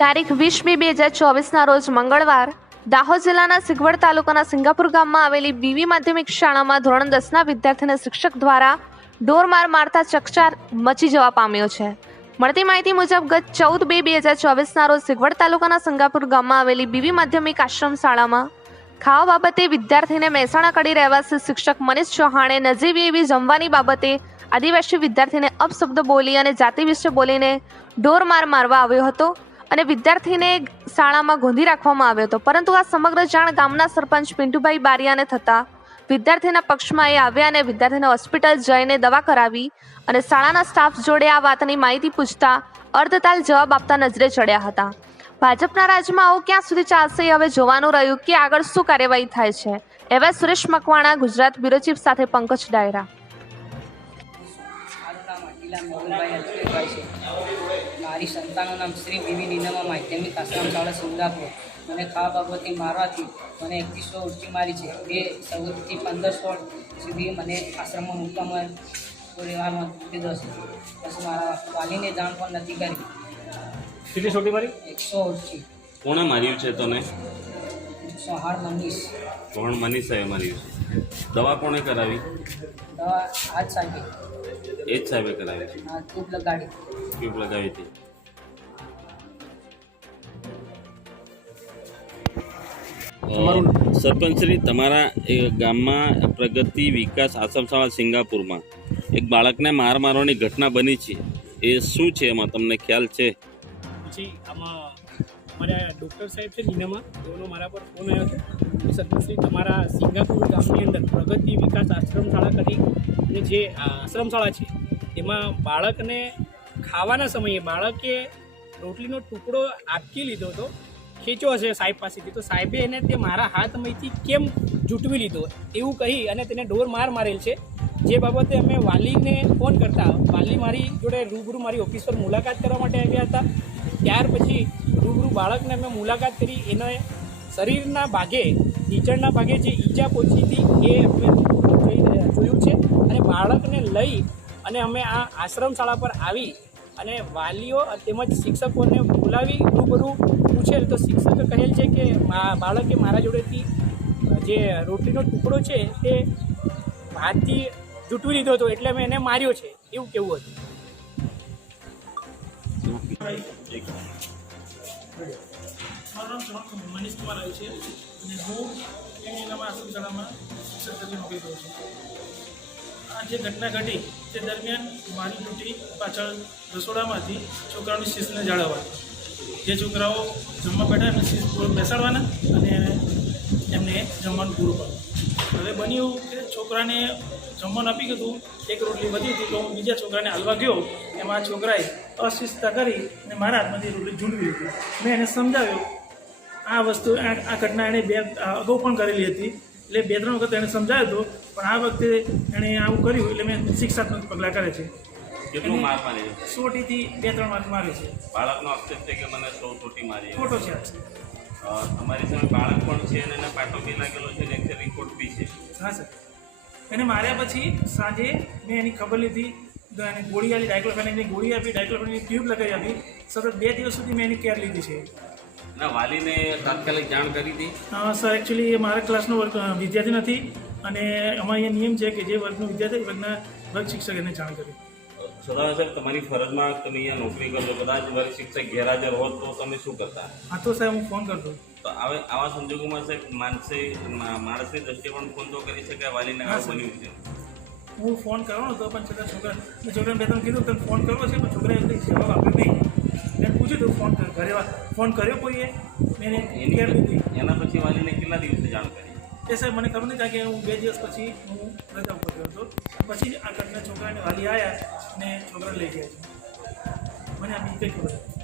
તારીખ વીસ બે હજાર ચોવીસના રોજ મંગળવાર દાહોદ જિલ્લાના સિગવડ તાલુકાના સિંગાપુર ગામમાં આવેલી બીવી માધ્યમિક શાળામાં ધોરણ દસના વિદ્યાર્થીને શિક્ષક દ્વારા ઢોરમાર મારતા ચકચાર મચી જવા પામ્યો છે. મળતી માહિતી મુજબ ગત ચૌદ બે બે હજાર ચોવીસના રોજ સિગવડ તાલુકાના સિંગાપુર ગામમાં આવેલી બીવી માધ્યમિક આશ્રમ શાળામાં ખાવા બાબતે વિદ્યાર્થીને મહેસાણા કડી રહેવાસી શિક્ષક મનીષ ચૌહાણે નજીવી એવી જમવાની બાબતે આદિવાસી વિદ્યાર્થીને અપશબ્દ બોલી અને જાતિ વિશે બોલીને ઢોર માર મારવા આવ્યો હતો. અને વિદ્યાર્થીને શાળામાં ગોંધી રાખવામાં આવ્યો હતો. પરંતુ આ સમગ્ર જાણ ગામના સરપંચ પિન્ટુભાઈ બારિયાને થતા વિદ્યાર્થીના પક્ષમાં એ આવ્યા અને વિદ્યાર્થીને હોસ્પિટલ જઈને દવા કરાવી અને શાળાના સ્ટાફ જોડે આ વાતની માહિતી પૂછતા અર્ધતાલ જવાબ આપતા નજરે ચડ્યા હતા. ભાજપના રાજમાં આવું ક્યાં સુધી ચાલશે હવે જોવાનું રહ્યું કે આગળ શું કાર્યવાહી થાય છે. એવા સુરેશ મકવાણા, ગુજરાત બ્યુરો ચીફ સાથે પંકજ ડાયરા. મારું સંતાનનું નામ શ્રી બીવી નીનમા માધ્યમિક આશ્રમ શાળા સિંગાપુર મને ખાવા બાબતે મારવાથી મને એકથી સો ઉલટી મારી છે. બે ચૌદથી પંદર સોળ સુધી મને આશ્રમમાં મૂકવામાં પરિવારમાં દીધો છે. પછી મારા વાલીને જાણ પણ નથી કરી. કેટલી સોટી મારી? એકસો ઉલટી કોણે માર્યું છે તને સહાર મનીષ. કોણ? મનીષાએ માર્યું છે. દવા કોણે કરાવી? દવા હાથ સાહેબે. એ જ સાહેબે કરાવી છે. આ ધૂપ લગાડી. ટ્યુબ લગાવી હતી. સરપંચશ્રી, તમારા ગામમાં પ્રગતિ વિકાસ આશ્રમ શાળા સિંગાપુરમાં એક બાળકને માર મારવાની ઘટના બની છે. એ શું છે એમાં? તમને ખ્યાલ છે? પછી આમાં અમારા ડૉક્ટર સાહેબ છે નીનામાં તેઓનો મારા પર ફોન આવ્યો હતો. સરપંચશ્રી, તમારા સિંગાપુર ગામની અંદર પ્રગતિ વિકાસ આશ્રમ શાળા કરી અને જે આશ્રમશાળા છે તેમાં બાળકને ખાવાના સમયે બાળકે રોટલીનો ટુકડો આટકી લીધો હતો ખેંચ્યો હશે સાહેબ પાસેથી. તો સાહેબે એને તે મારા હાથમાંથી કેમ જૂટવી લીધો એવું કહી અને તેને ડોર માર મારેલ છે. જે બાબતે અમે વાલીને ફોન કરતા, વાલી મારી જોડે રૂબરૂ મારી ઓફિસ પર મુલાકાત કરવા માટે આવ્યા હતા. ત્યાર પછી રૂબરૂ બાળકને અમે મુલાકાત કરી. એને શરીરના ભાગે નીચળના ભાગે જે ઈજા પહોંચી હતી એ અમે જોયું છે. અને બાળકને લઈ અને અમે આ આશ્રમ શાળા પર આવી અને વાલીઓ તેમજ શિક્ષકોને બોલાવી રૂબરૂ પૂછેલ તો શિક્ષકે કહેલ છે કે બાળકે મારા જોડેથી જે રોટલીનો ટુકડો છે તે હાથથી જૂટવી લીધો હતો એટલે મેં એને માર્યો છે. એવું કેવું હતું? મારું નામ મનીષ કુમાર આવ્યું છે અને હું આશ્રમ શાળામાં શિક્ષક તરીકે નોકરી કરું છું. આ જે ઘટના ઘટી તે દરમિયાન મારી ડ્યુટી પાછળ રસોડામાંથી છોકરાઓની શિસ્તને જાળવવાની જે છોકરાઓ જમવા બેઠા એમને શિસ્ત બેસાડવાના અને એમને જમવાનું પૂરું પાડવું હવે બન્યું કે છોકરાને જમવાનું આપી ગયું એક રોટલી વધી હતી તો હું બીજા છોકરાને હાલવા ગયો. એમાં છોકરાએ અશિસ્તા કરી અને મારા હાથમાંથી રોટલી ઝૂંડવી હતી મેં એને સમજાવ્યું, આ વસ્તુ આ ઘટના એણે બે, અગાઉ પણ કરેલી હતી. એટલે બે ત્રણ વખત એને સમજાવ્યો હતો પણ આ વખતે એણે આવું કર્યું એટલે મેં શિક્ષાત્મક પગલાં કરે છે. કેટલું માર માર્યો સોટીથી બે ત્રણ વાર મારે છે. બાળકનો આક્ષેપ છે કે મને સૌ ચોટી મારી ખોટો છે. તમારી સામે બાળક પણ છે અને એને પાટો બી લાગેલો છે ને એક રિપોર્ટ બી છે. હા સર. એને માર્યા પછી સાંજે મેં એની ખબર લીધી એને ગોળી આપી ડાયક્લોફેનિકની ગોળી આપી ડાયક્લોફેનિકની ટ્યુબ લગાવી આપી. સતત બે દિવસ સુધી મેં એની કેર લીધી છે. ના વાલીને તાત્કાલિક જાણ કરી હતી? સર એકચ્યુઅલી એ મારા ક્લાસનો વર્ગ વિદ્યાર્થી નથી અને અમારા અહીંયા નિયમ છે કે જે વર્ગનો વિદ્યાર્થી વર્ગના વર્ગ શિક્ષક એને જાણ કરી. સદાભાઈ સાહેબ તમારી ફરજમાં તમે અહીંયા નોકરી કરશો કદાચ વર્ગ શિક્ષક ગેરહાજર હોત તો તમે શું કરતા? હા તો સાહેબ હું ફોન કરતો. તો હવે આવા સંજોગોમાં સાહેબ માનસિક માણસની દ્રષ્ટિએ પણ ફોન તો કરી શકાય વાલીને આ બન્યું છે. હું ફોન કરવાનો હતો પણ છતાં છોકરા છોકરાને બે તમે કીધું તમે ફોન કરવો છે પણ છોકરાએ જવાબ આપ્યો નહીં. મેં પૂછ્યું હતું ફોન ઘરે ફોન કર્યો કોઈએ? મેં એને કેર લીધી એના પછી વાલીને કેટલા દિવસે જાણ કરી? એ સાહેબ મને ખબર નહીં કારણ કે હું બે દિવસ પછી હું રજા ઉપર ગયો હતો. પછી આ ઘટના છોકરાને વાલી આવ્યા ને છોકરા લઈ ગયા મને આ બીજી કંઈ ખબર નથી.